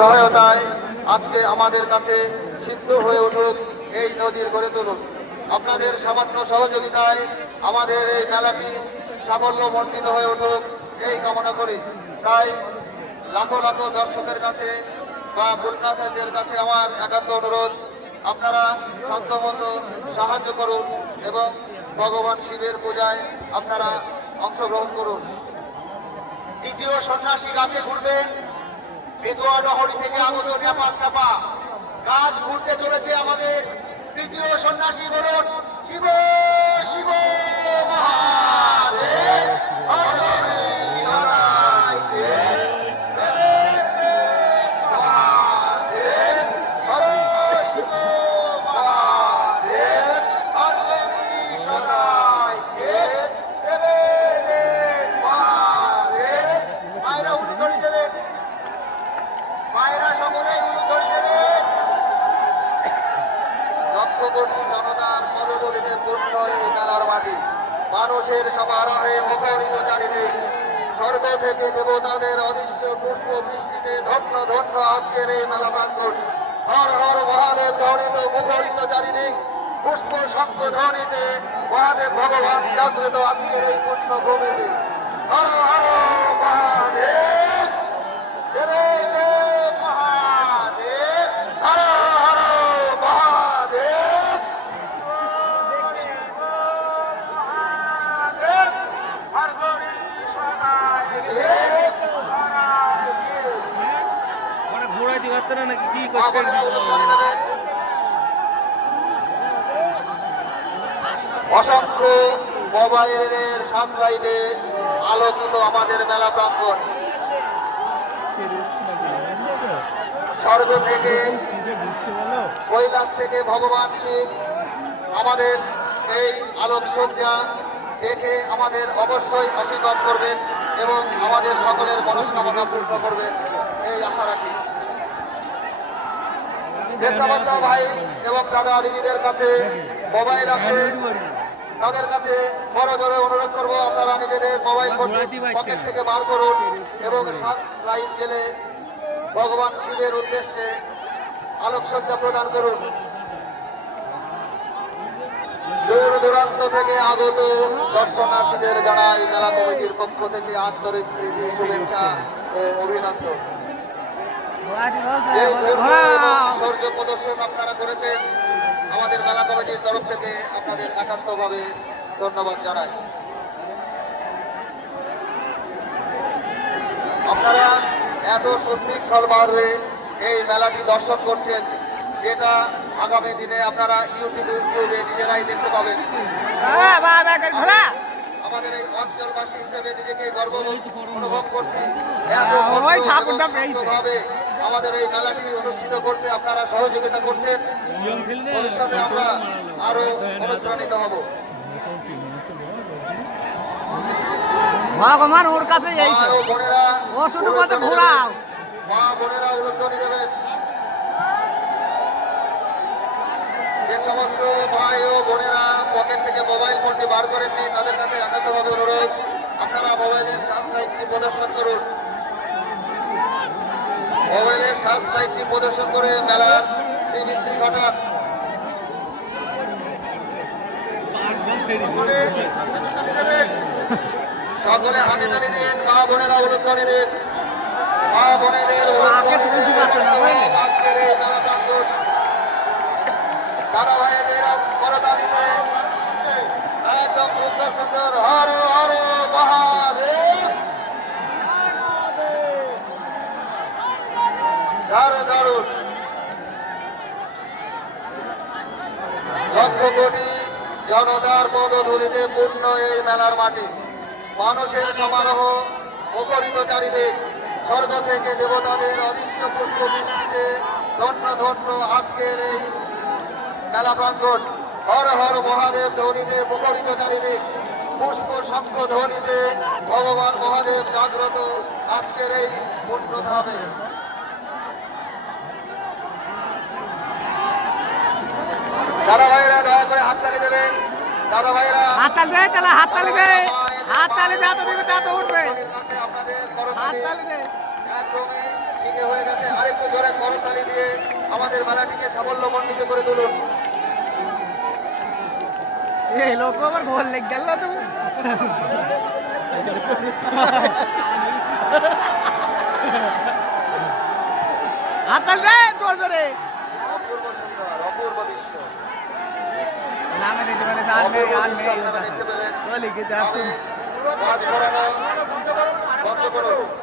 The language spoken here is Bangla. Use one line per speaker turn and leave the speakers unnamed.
সহায়তায় আজকে আমাদের কাছে সিদ্ধ হয়ে উঠুক এই নদীর গড়ে তুলুন। আপনাদের সামান্য সহযোগিতায় আমাদের এই মেলাটি সাফল্য মণ্ডিত হয়ে উঠুক এই কামনা করি। তাই লাখো লাখো দর্শকের কাছে বা বুলনাথের কাছে আমার একান্ত অনুরোধ, আপনারা সাধ্যমতো সাহায্য করুন এবং ভগবান শিবের পূজায় আপনারা অংশগ্রহণ করুন। দ্বিতীয় সন্ন্যাসী গাছে ঘুরবেন। বেতুয়া নহরি থেকে আগত নেপাল চাপা কাজ ঘুরতে চলেছে আমাদের তৃতীয় সন্ন্যাসী বলুন, শিব শিব মহাদেব হরি সদাই শিব, মহাদেব, হরি শিব মহাদেব, হরি সদাই শিব, মহাদেব। মায়েরা উঠে ধরে দেবেন মায়েরা সকলে উলু ধরে দেবেন লক্ষ কোটি জনতার পদদলিতে পূর্ণ এই মেলার মাটি। মানুষের সমারোহে মুখরিত চারিদিক। স্বর্গ থেকে দেবতাদের অদৃশ্য পুষ্প বৃষ্টিতে ধন্য ধন্য আজকের এই মেলা প্রাঙ্গণ। হর হর মহাদেব ধ্বনিত, মুখরিত চারিদিক। পুষ্প শব্দ ধ্বনিতে মহাদেব ভগবান জাগ্রত আজকের এই পুণ্য ভূমিতে হর হর মহাদেব দেবের দেব মহাদেব হর হর মহাদেব
ওরা ঘোড়াই দিবার তো না নাকি কি করছে?
অসংখ্য মোবাইলের সানলাইটে আলোকিত আমাদের মেলা প্রাঙ্গণ। স্বর্গ থেকে কৈলাস থেকে ভগবান শিব আমাদের এই আলোক আলোকসজ্জা দেখে আমাদের অবশ্যই আশীর্বাদ করবেন এবং আমাদের সকলের মনস্কামনা পূর্ণ করবেন। এই আশা রাখি। যে ভাই এবং দাদা দিদিদের কাছে মোবাইল আছে। তাদের কাছে বড় জোরে অনুরোধ করব আপনারা নিজেদের মোবাইল পকেট থেকে বার করুন এবং সাত লাইট জেলে ভগবান শিবের উদ্দেশ্যে আলোকসজ্জা প্রদান করুন। দূর দূরান্ত থেকে আগত দর্শনার্থীদের জানাই মেলা কমিটির পক্ষ থেকে আন্তরিক শুভেচ্ছা ও অভিনন্দন। শৌর্য প্রদর্শন আপনারা করেছেন আমাদের মেলা কমিটির তরফ থেকে আপনাদের একান্তভাবে ধন্যবাদ জানাই। আপনারা এত সুশৃঙ্খল ভাবে এই মেলাটি দর্শন করছেন যেটা আগামী দিনে আপনারা ইউটিউবে ইউটিউবে নিজেরাই দেখতে পাবেন। আমাদের এই অঞ্চলবাসী হিসেবে নিজেকে গর্ব অনুভব করছি। এত
হ্যাঁ,
আমাদের এই মেলাটি অনুষ্ঠিত করতে আপনারা সহযোগিতা করছেন। ভবিষ্যতে আমরা আরও অনুপ্রাণিত হব।
ভগবান ওর কাছে
বোনেরা
ও শুধু
উলুধ্বনি দেবেন। মা বোনেরা উলুধ্বনি দেবেন। যে সমস্ত ভাই ও বোনেরা পকেট থেকে মোবাইল ফোনটি বার করেননি তাদের কাছে একান্তভাবে অনুরোধ। আপনারা মোবাইলের লাইটটি প্রদর্শন করুন। মোবাইলের সার্চ লাইটটি প্রদর্শন করে মেলার শ্রীবৃদ্ধি ঘটান সকলে হাতে তালি দিন মা বোনেরা উলুধ্বনি দিন মা বোনেদের দাদা ভাইদের করতালিতে একদম সুন্দর সুন্দর হর হর মহাদেব দারুণ দারুণ লক্ষ কোটি জনতার পদধূলিতে পূর্ণ এই মেলার মাটি মানুষের সমারোহ মুখরিত চারিদিক স্বর্গ থেকে দেবতাদের অদৃশ্য পুষ্প বৃষ্টিতে ধন্য ধন্য আজকের এই মেলা প্রাঙ্গণ। হর হর মহাদেব ধ্বনিতে মুখরিত চারিদিক পুষ্প শঙ্খ ধ্বনিতে ভগবান মহাদেব জাগ্রত আজকের এই পুণ্যধামে দাদা ভাইরা দয়া করে হাততালি দেবেন। দাদা ভাইরা
হাততালি দে তাহলে হাততালি দে হাততালি দে এত দিবে তা তো উঠবে
একদমই ঠিক হয়ে গেছে। আরেকটু জোরে করতালি দিয়ে আমাদের মেলাটিকে সাফল্যমণ্ডিত করে তুলুন।
এই লোক আবার ভোল লেগ গেল তুমি হাততালি দে জোর জোরে। নামে দিতে পারে আর নেই আর নেই
আপনারা দেখতে পেলেন
চলি গেছে আর
তবে
তুমি